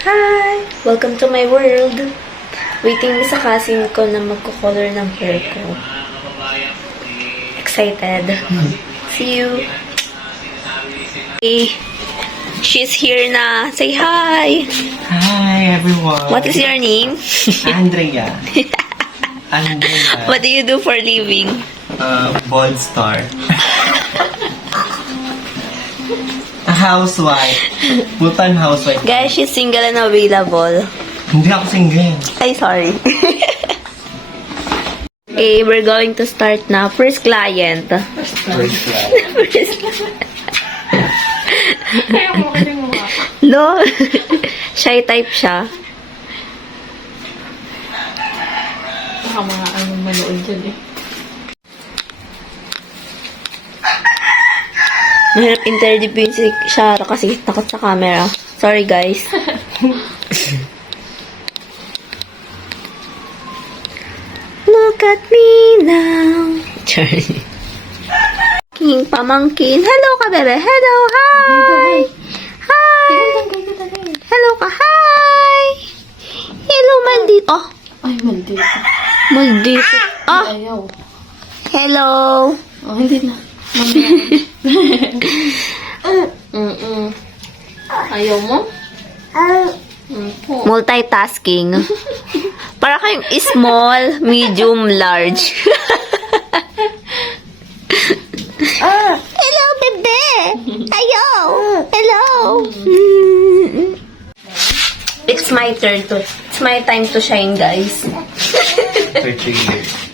Hi! Welcome to my world. Waiting sa cousin ko na magko-color ng hair ko. Excited. See you. Hey, she's here na. Say hi. Hi, everyone. What is your name? Andrea. Andrea. What do you do for living? Bald star. A housewife. Full-time housewife. Guys, she's single and available. Hindi ako single. Ay, sorry. Okay, we're going to start na. First client. First class. Kaya mo kasi mo nga. No. Shy type siya. Baka mga anong manood dyan eh. Mahirap interviewin si Shara kasi takot sa camera. Sorry, guys. Look at me now. Charlie. King pamangkin. Hello ka, bebe. Hello, hi. Hi. Hello ka, hi. Hello, maldito. Ay, maldito. Maldito. Ah, Ayaw. hello. Oh, hindi na. Mamaya. Ayaw mo? Po. Multitasking. Para kayong small, medium, large. Hello, bebe! Ayaw! Hello! It's my turn to... It's my time to shine, guys. For 3 years.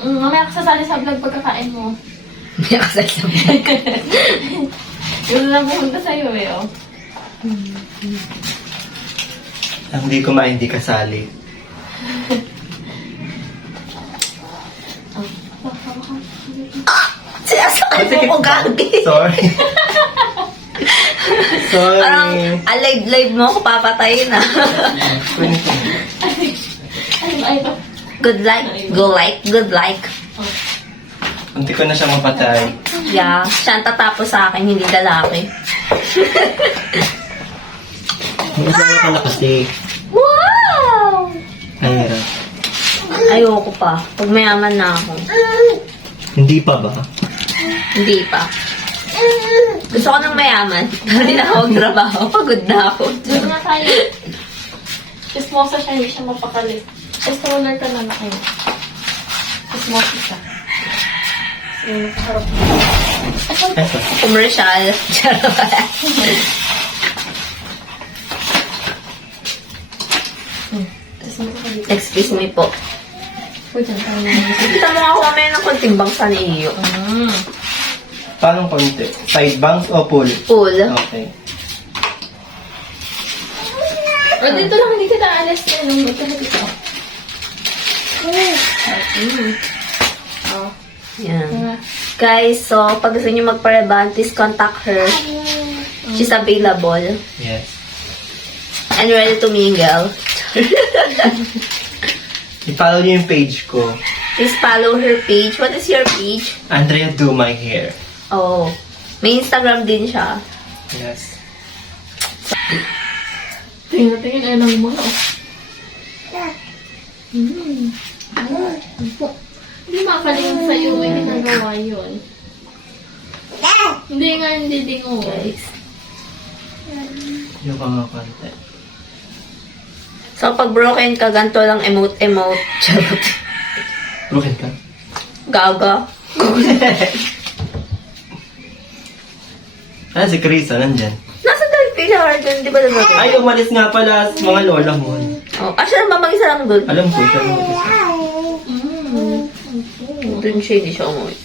Mamaya ka sasali sa vlog pagkakain mo. Gusto na pumunta sa'yo eh, oh. Ang hindi kumain, hindi kasali. Sinasakay mo ko, gagi. Sorry. Sorry. Parang, alive-live mo ako papatayin, ah. Ay, ito. Good like, good like. Unti ko na siya mapatay. Yeah, siya ang tatapos sa akin, hindi lalaki. Mag-asawa ka na kasi. Wow! Mahirap. Ayoko pa. Pag mayaman na ako. Hindi pa ba? Hindi pa. Gusto ko ng mayaman. Hindi na ako magtrabaho. Pagod na ako. Dito nga tayo. Chismosa siya, hindi siya mapakali. Stroller ka na kayo. Chismosa siya. So, nakaharap mo. Eto. Commercial. Excuse me po. Uy, dyan tayo naman. Kita mo ako mamaya ng konting bangsa ni Iyo. Paano konti? Side bangs o pull? Full. Okay. O, dito lang, hindi kita alas yan. Nung dito. Oh. Yan. Guys, so, pag gusto nyo magpa-reban, please contact her. She's available. Yes. And ready to mingle. I-follow niyo yung page ko. Please follow her page. What is your page? Andrea Do My Hair. Oh, may Instagram din siya. Yes. Tingnan, ay lang mo. Hindi makaling sa'yo, may ginagawa yun. Hindi nga, hindi dingo. Guys. Yung mga konti. So, pag broken ka, ganito lang emote-emote. Charot. Broken ka? Gaga. Si Chris, nandyan. Nasa Delphina dun, di ba naman? Ay, umalis nga pala sa mga lola mo. Oh, siya lang ba mag-isa lang dun? Alam ko, siya mo. Dun siya, hindi siya umuwi.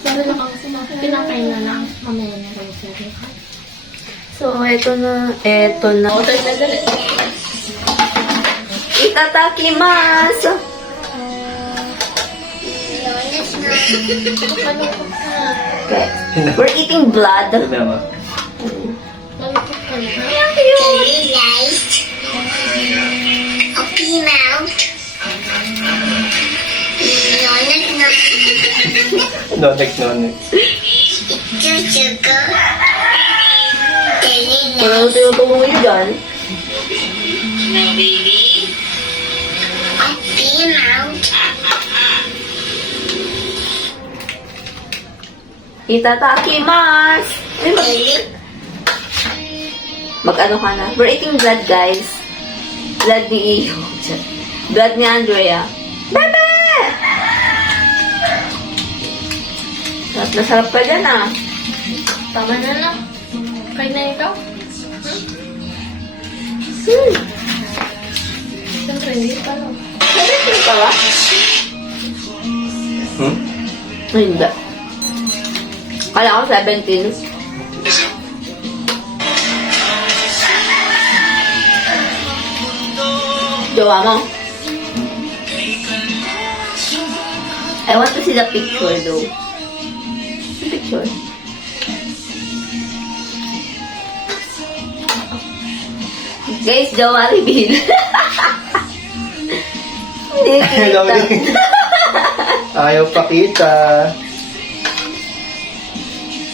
Pero lang ako sinabi, pinakain na lang. Mamaya na kayo sa'yo. So, eto na. O, tayo na dali. Itatakimasu! Malungkot ka. Okay. We're eating blood. Sabi mo. Malungkot ka na. Very light. Open mouth. No, No, next. Sugar. Very Parang tinutulong nyo dyan. Happy mouth. Itatakimasu! Ay, mag-ano ka na? We're eating blood, guys. Blood ni Iyo. Blood ni Andrea. Bebe! Nasarap ka dyan, ah. Tama na na. Kain na ikaw. Siyempre, hindi pa lang. Nag-eating ka ba? Ay, hindi. Kala ko 17. Jowa mo. I want to see the picture though. The picture. Guys, jowa reveal. Hindi Hello, kita. Ayaw pakita.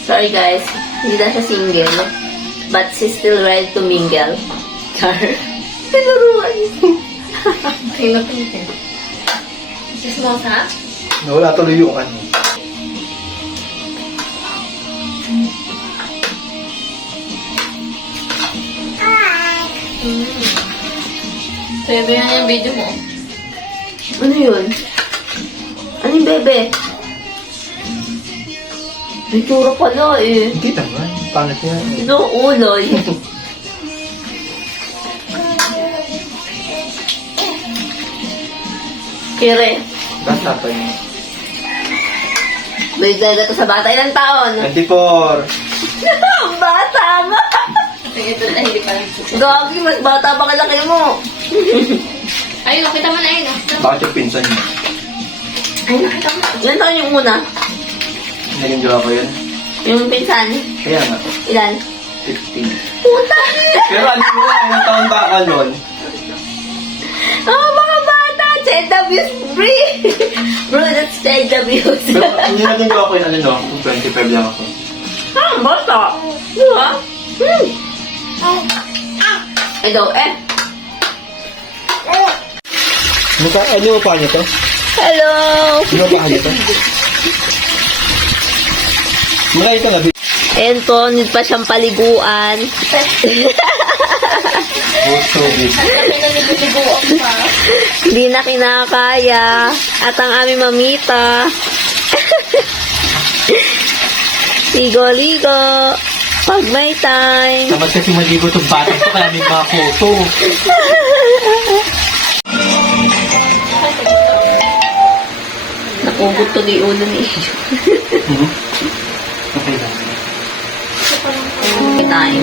Sorry guys, hindi na siya single. But she's still ready to mingle. Char. Tinuruan. Kain na pintin. Chismosa? Nawala tuloy yung ano. So, yun yan yung video mo. Ano yun? Ano yung bebe? May tsura pala eh. Hindi naman. Pangit niya. Ito ang uloy. Kire. Basta pa yun. May dala to sa bata. Ilang taon? 24. Ang bata nga. Ito na, hindi pa lang. Gagi, mas bata pa kalaki mo. Ayun, kita mo na yun. Bakit yung pinsan niya? Ay, nakita mo. Ilan taon yung una? Naging jowa ko yun. Yung pinsan? Kaya nga. Ilan? 15. Puta! Pero ano mo, ilang taon ba ka nun? Oh, mga bata! Child abuse free! Bro, that's child abuse. Pero hindi naging jowa ko yun, ano no? Kung 25 lang ako. Ah, bata! Di ba? Ito, eh. Ano mo pa niyo to? Hello! Ano pa niyo to? Mga ito nga. Ayan po, need pa siyang paliguan. Showbiz. Hindi na kinakaya. At ang aming mamita. Ligo-ligo. Pag may time. Tamad kasi maligo itong bata sa maraming mga photo. Nakugot to di ulo ni Iyo. Okay lang. May time.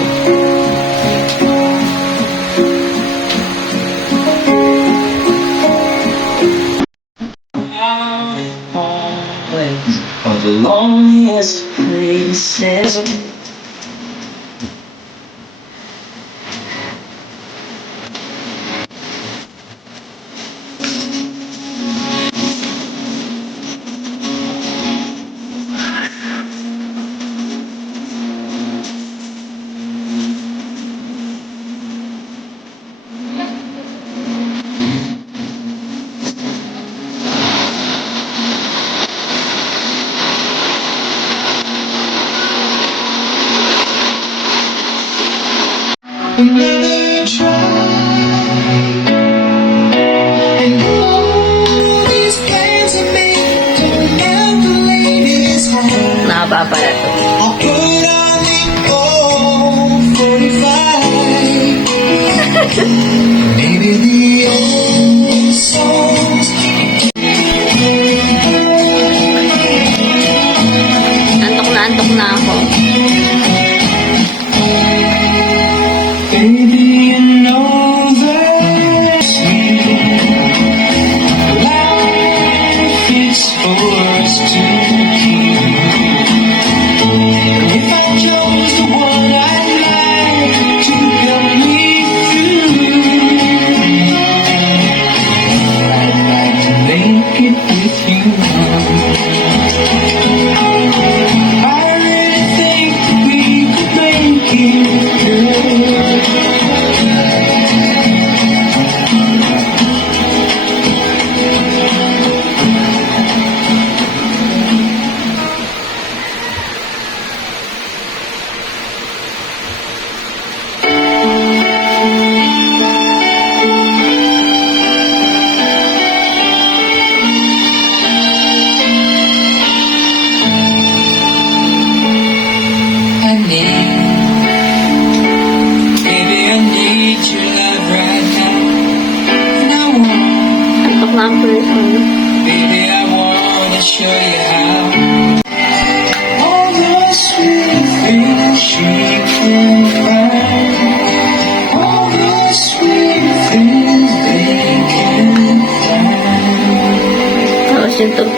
On the loneliest places. Another try, and all these plans are made to never lay this home. Nakapapala to. I'll put on the old 45. Maybe the old songs. Antok na ako. Baby, you know that life is for us to keep.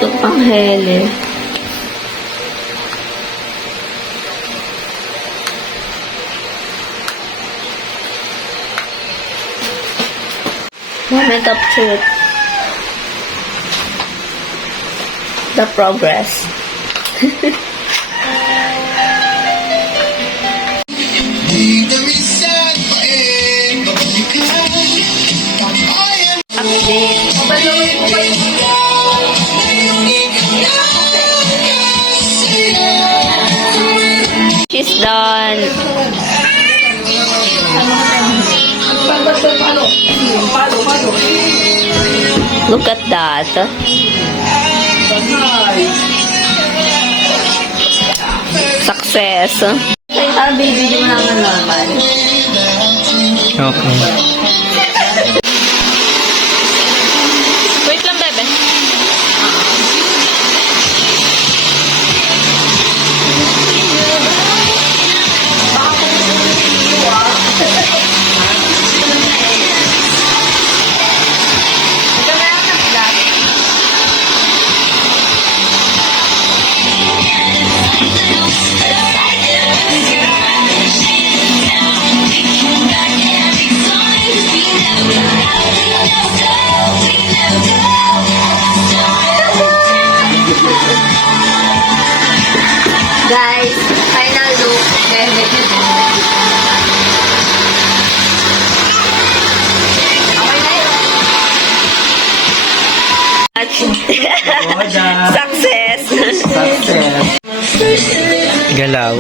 Ito pang hele. Moment of truth. The progress. Di kami sad pa eh, babalik ka. I am Update. She's done. Look at that. Success. Ay, baby, mo naman normal. Okay. Wait lang, bebe. Guys, final look. Oda. Success. Success. Galaw.